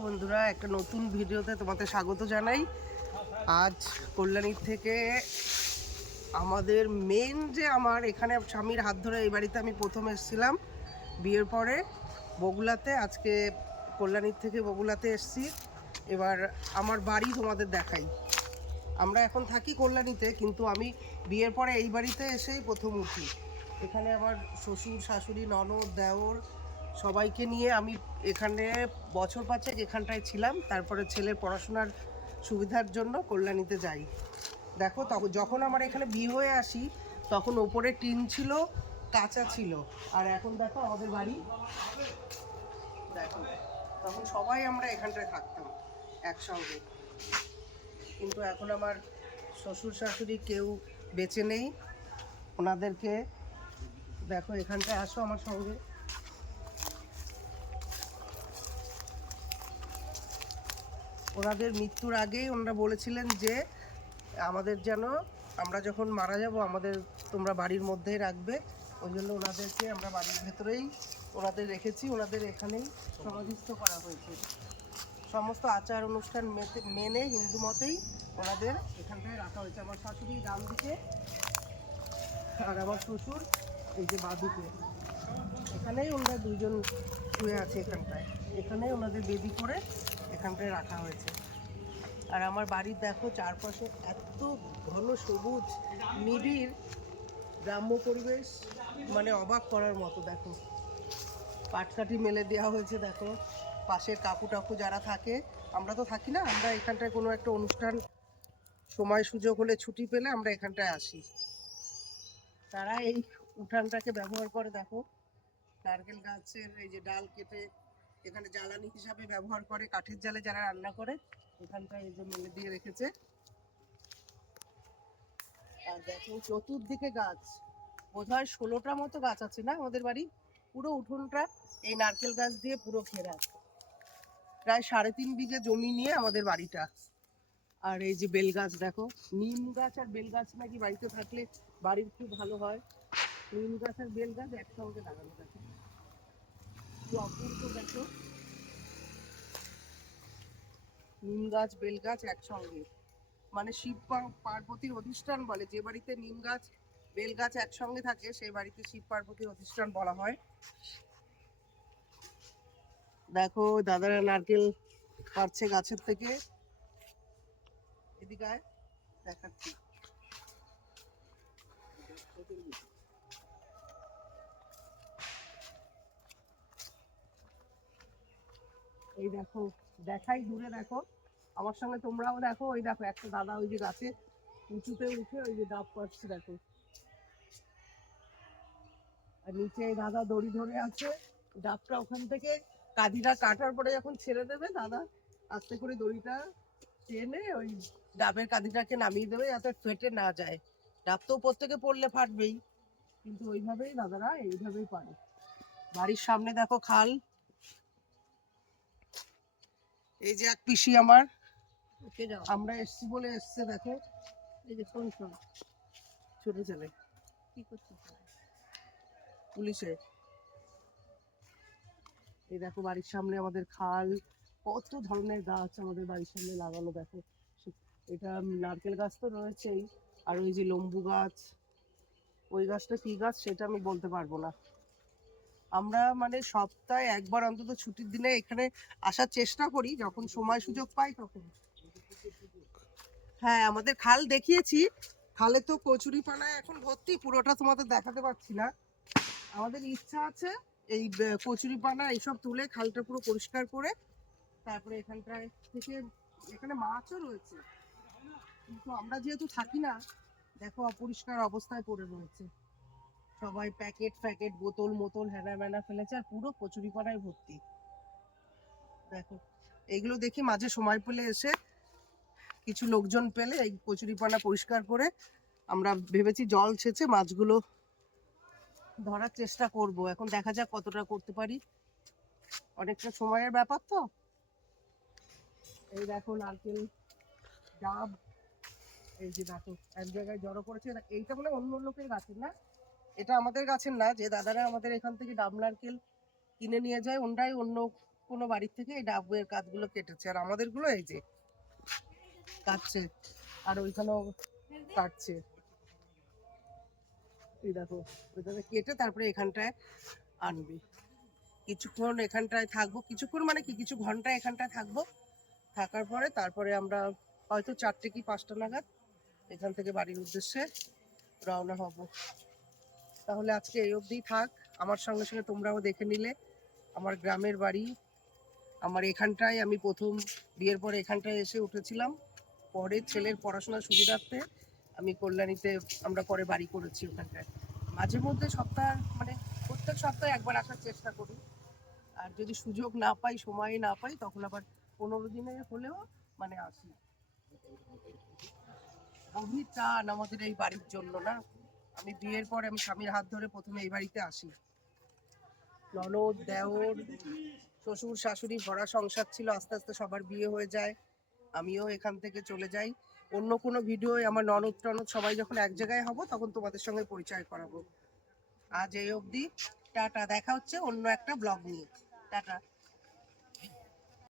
বন্ধুরা, একটা নতুন ভিডিওতে তোমাদের স্বাগত জানাই। আজ কল্যাণীর থেকে আমাদের মেন যে আমার এখানে স্বামীর হাত ধরে এই বাড়িতে আমি প্রথম এসেছিলাম বিয়ের পরে বগুলাতে। আজকে কল্যাণীর থেকে বগুলাতে এসেছি। এবার আমার বাড়ি তোমাদের দেখাই। আমরা এখন থাকি কল্যাণীতে, কিন্তু আমি বিয়ের পরে এই বাড়িতে এসেই প্রথম উঠি। এখানে আমার শ্বশুর শাশুড়ি ননদ দেওর সবাইকে নিয়ে আমি এখানে বছর পাঁচেক এখানটায় ছিলাম। তারপরে ছেলের পড়াশোনার সুবিধার জন্য কল্যাণীতে যাই। দেখো, তখন যখন আমার এখানে বিয়ে হয়ে আসি তখন ওপরে টিন ছিল, কাঁচা ছিল। আর এখন দেখো আমাদের বাড়ি, দেখো তখন সবাই আমরা এখানটায় থাকতাম একসঙ্গে। কিন্তু এখন আমার শ্বশুর শাশুড়ি কেউ বেঁচে নেই। ওনাদেরকে দেখো, এখানটায় আসো আমার সঙ্গে। ওনাদের মৃত্যুর আগেই ওনারা বলেছিলেন যে আমাদের যেন আমরা যখন মারা যাব আমাদের তোমরা বাড়ির মধ্যেই রাখবে। ওই জন্য ওনাদেরকে আমরা বাড়ির ভেতরেই ওনাদের রেখেছি। ওনাদের এখানেই সমাধিস্থ করা হয়েছে। সমস্ত আচার অনুষ্ঠান মেনে হিন্দু মতেই ওনাদের এখানটায় রাখা হয়েছে। আমার শাশুড়ি ডান দিকে আর আমার শ্বশুর এই যে বাঁদিকে। এখানেই ওনারা দুজন শুয়ে আছে এখানটায়। এখানেই ওনাদের বেদি করে এখানটায় রাখা হয়েছে। আর আমার বাড়ির দেখো চারপাশে এত ঘন সবুজ নিবিড় গ্রাম্য পরিবেশ, মানে অবাক করার মতো। দেখো পাটকাঠি মেলে দেওয়া হয়েছে। দেখো পাশের কাকু টাকু যারা থাকে, আমরা তো থাকি না, আমরা এখানটায় কোনো একটা অনুষ্ঠান সময় সুযোগ হলে ছুটি পেলে আমরা এখানটায় আসি। তারা এই উঠানটাকে ব্যবহার করে। দেখো নারকেল গাছের এই যে ডাল কেটে এখানে জ্বালানি হিসাবে ব্যবহার করে, কাঠের জালে যারা রান্না করে এখানটায় এই যে মেলে দিয়ে রেখেছে। আর দেখো চতুর্দিকে গাছ, বোধহয় 16টা মতো গাছ আছে না আমাদের বাড়ি। পুরো উঠোনটা এই নারকেল গাছ দিয়ে পুরো ঘেরা। প্রায় 3.5 বিঘে জমি নিয়ে আমাদের বাড়িটা। আর এই যে বেল গাছ দেখো, নিম গাছ আর বেল গাছ নাকি বাড়িতে থাকলে বাড়ির খুব ভালো হয়। নিম গাছ আর বেল গাছ একসঙ্গে লাগানো। দেখো কি অপূর্ব, দেখো নিম গাছ বেল গাছ একসঙ্গে, মানে শিব পার্বতীর অধিষ্ঠান বলে। যে বাড়িতে নিম গাছ বেল গাছ একসঙ্গে থাকে সেই বাড়িতে শিব পার্বতীর অধিষ্ঠান বলা হয়। দেখো দাদারা নারকেল পাড়ছে গাছের থেকে। এদিকে দেখাচ্ছি। এই দেখো, দেখাই দূরে, দেখো আমার সঙ্গে তোমরাও দেখো। ওই দেখো একটা দাদা ওই যে গাছে উঁচুতে উঠে ওই যে ডাব পাড়ছে দেখো। আর নিচে এই দাদা দড়ি ধরে আছে। ডাবটা ওখান থেকে কাঁদিটা কাটার পরে যখন ছেড়ে দেবে দাদা আস্তে করে দড়িটা টেনে ওই ডাবের কাঁদিটাকে নামিয়ে দেবে যাতে ফেটে না যায়। ডাব তো উপর থেকে পড়লে ফাটবেই, কিন্তু ওইভাবেই দাদারা এইভাবেই পারে। বাড়ির সামনে দেখো খাল। এই যে এক পিসি আমার, আমরা এসছি বলে এসছে। দেখো এই যে কোন ছোট ছেলে কি করছে পুলিশে। এই দেখো বাড়ির সামনে আমাদের খাল, কত ধরনের গাছ আমাদের বাড়ির সামনে লাগানো। দেখো এটা নারকেল গাছ তো রয়েছেই, আর ওই যে লম্বু গাছ, ওই গাছটা কি গাছ সেটা আমি বলতে পারবো না। আমরা মানে সপ্তাহে একবার অন্তত ছুটির দিনে এখানে আসার চেষ্টা করি, যখন সময় সুযোগ পাই তখন। হ্যাঁ আমাদের খাল দেখিয়েছি। খালে তো কচুরিপানায় এখন ভর্তি, পুরোটা তোমাদের দেখাতে পারছি না। আমাদের ইচ্ছা আছে এই কচুরিপানা এইসব তুলে খালটা পুরো পরিষ্কার করে তারপরে এখানটায় থেকে, এখানে মাছও রয়েছে কিন্তু আমরা যেহেতু থাকি না, দেখো অপরিষ্কার অবস্থায় পড়ে রয়েছে। সবাই প্যাকেট ফ্যাকেট বোতল মোতল হেনা মেনা ফেলেছে, আর পুরো কচুরিপানায় ভর্তি। দেখো এইগুলো দেখি মাঝে সময় পেলে এসে কিছু লোকজন পেলে এই কচুরিপানা পরিষ্কার করে আমরা ভেবেছি জল ছেঁচে মাছগুলো ধরার চেষ্টা করব। এখন দেখা যাক কতটা করতে পারি, অনেকটা সময়ের ব্যাপার তো। এই দেখো নারকেল ডাব, এই যে দেখো এক জায়গায় জড়ো করেছে। এইটা বলে অন্য লোকের গাছের না, এটা আমাদের গাছের না। যে দাদারা আমাদের এখান থেকে ডাব নারকেল কিনে নিয়ে যায় ওনরাই অন্য কোনো বাড়ির থেকে এই ডাবের কাঠগুলো কেটেছে, আর আমাদেরগুলো এই যে কাটছে, আর ওইখানেও কাটছে। এই দেখো, ওইখানে কেটে তারপরে এখানটায় আনবে। কিছুক্ষণ এখানটায় থাকবো, কিছুক্ষণ মানে কি কিছু ঘন্টা এখানটায় থাকবো, থাকার পরে তারপরে আমরা হয়তো 4টে কি 5টা নাগাদ এখান থেকে বাড়ির উদ্দেশ্যে রওনা হব। তাহলে আজকে এই অবধিই থাক। আমার সঙ্গে সঙ্গে তোমরাও দেখে নিলে আমার গ্রামের বাড়ি। আমার এখানটায় আমি প্রথম বিয়ের পরে এখানটায় এসে উঠেছিলাম, পরে ছেলের পড়াশোনার সুবিধার্থে আমি কল্যাণীতে আমরা পরে বাড়ি করেছি ওখানটায়। মাঝে মধ্যে মানে প্রত্যেক সপ্তাহে একবার আসার চেষ্টা করি, আর যদি সুযোগ না পাই, সময় না পাই, তখন আবার 15 দিনে হলেও মানে আসি। গভীর টান আমাদের এই বাড়ির জন্য না। আমি বিয়ের পর আমি স্বামীর হাত ধরে প্রথমে এই বাড়িতে আসি। ননদ, দেওর, শ্বশুর শাশুড়ি ভরা সংসার ছিল, আস্তে আস্তে সবার বিয়ে হয়ে যায়, আমিও এখান থেকে চলে যাই। অন্য কোনো ভিডিও আমার ননদ টনদ সবাই যখন এক জায়গায় হব তখন তোমাদের সঙ্গে পরিচয় করাবো। আজ এই অবধি, টাটা। দেখা হচ্ছে অন্য একটা ব্লগ নিয়ে। টাটা।